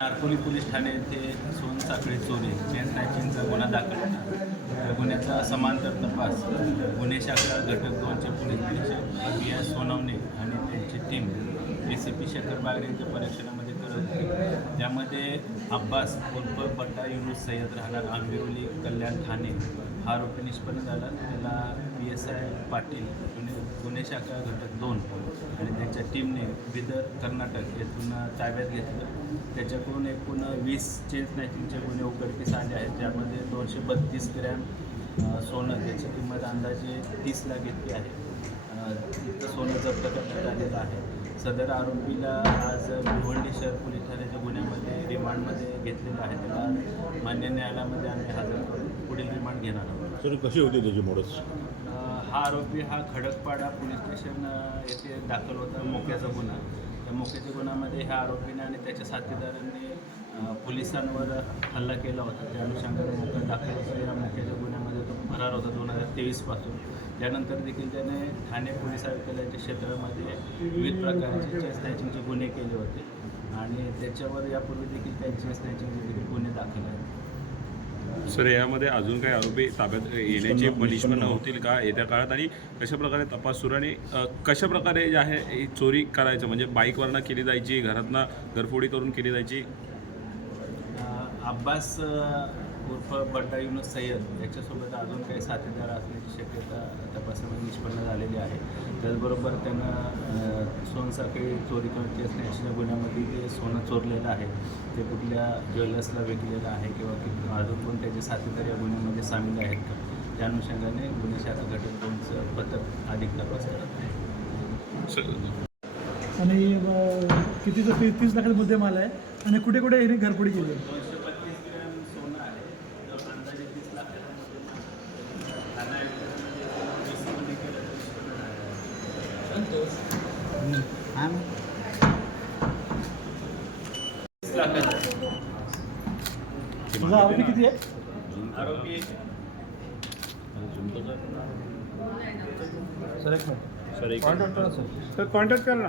Narpoli police Thane येथे सोनसाखळी चोरी chain स्नॅचिंगचा गुन्हा दाखल होता. या गुन्ह्याचा समांतर तपास गुन्हे शाखा घटक 2चे पोलीस निरीक्षक अभिया सोनवणे आणि त्यांची टीम ACP शेखर बागरे यांच्या परीक्षणामध्ये करत होते. त्यामध्ये अब्बास उर्फ बट्टा युनुस सय्यद राहणार आंबिवली कल्याण ठाणे हा आरोपी निष्पन्न झाला. त्याला PSI पाटील गुन्हे शाखा घटक 2 आणि त्यांच्या टीमने बिदर कर्नाटक येथून ताब्यात घेतलं. त्याच्याकडून एकूण 20 चेन स्नॅचिंगचे गुन्हे उघडकीस आले आहेत. ज्यामध्ये 232 ग्रॅम सोनं ज्याची किंमत अंदाजे 30 लाख इतकी आहे इतकं सोनं जप्त करण्यात आलेलं आहे. सदर आरोपीला आज भिवंडी शहर पोलीस ठाण्याच्या गुन्ह्यामध्ये रिमांडमध्ये घेतलेलं आहे. त्याला मान्य न्यायालयामध्ये आम्ही हजर करून पुढील रिमांड घेणार आहोत. सर कशी होती त्याची मोडस? हा आरोपी हा खडकपाडा पोलीस स्टेशन येथे दाखल होता मोक्याचा गुन्हा. त्या मोक्याच्या गुन्ह्यामध्ये ह्या आरोपीने आणि त्याच्या साथीदारांनी पोलिसांवर हल्ला केला होता. त्या अनुषंगाने मोका दाखल होता. या मोक्याच्या गुन्ह्यामध्ये तो फरार होता 2023 पासून. त्यानंतर देखील त्याने ठाणे पोलीस आयुक्तालयाच्या क्षेत्रामध्ये विविध प्रकारचे चेन स्नॅचिंगचे गुन्हे केले होते आणि त्याच्यावर यापूर्वी देखील काही चेन स्नॅचिंगचे देखील गुन्हे दाखल आहेत. सर, यामध्ये अजून काही आरोपी ताब्यात येण्याची निष्पन्न होतील का येत्या काळात, आणि कशाप्रकारे तपास सुरू आणि कशाप्रकारे जे आहे ही चोरी करायचं, म्हणजे बाईकवरनं केली जायची, घरातनं घरफोडी करून केली जायची? अब्बास उर्फ बट्टा युनुस सय्यद याच्यासोबत अजून काही साथीदार असण्याची शक्यता तपासामध्ये निष्पन्न झालेली आहे. त्याचबरोबर त्यानं सोनसाखळी चोरी करण्याची असण्याच्या गुन्ह्यामध्ये जे सोनं चोरलेलं आहे ते कुठल्या ज्वेलर्सला विकलेलं आहे किंवा अजून पण त्याचे साथीदार या गुन्ह्यामध्ये सामील आहेत का, त्या अनुषंगाने गुन्हे शाखा घटक 2चं पथक अधिक तपास करत आहे. आणि कितीचं 30 लाखाचा मुद्देमाल आहे आणि कुठे कुठे यांनी घरफोडी केली आहे? 232 ग्रॅम सोनं आहे, अंदाजे 30 लाखाचा तुझा आरोपी किती आहे? आरोपी सर एक मिनिट सर एक कॉन्टॅक्ट करा. सर कॉन्टॅक्ट करा ना.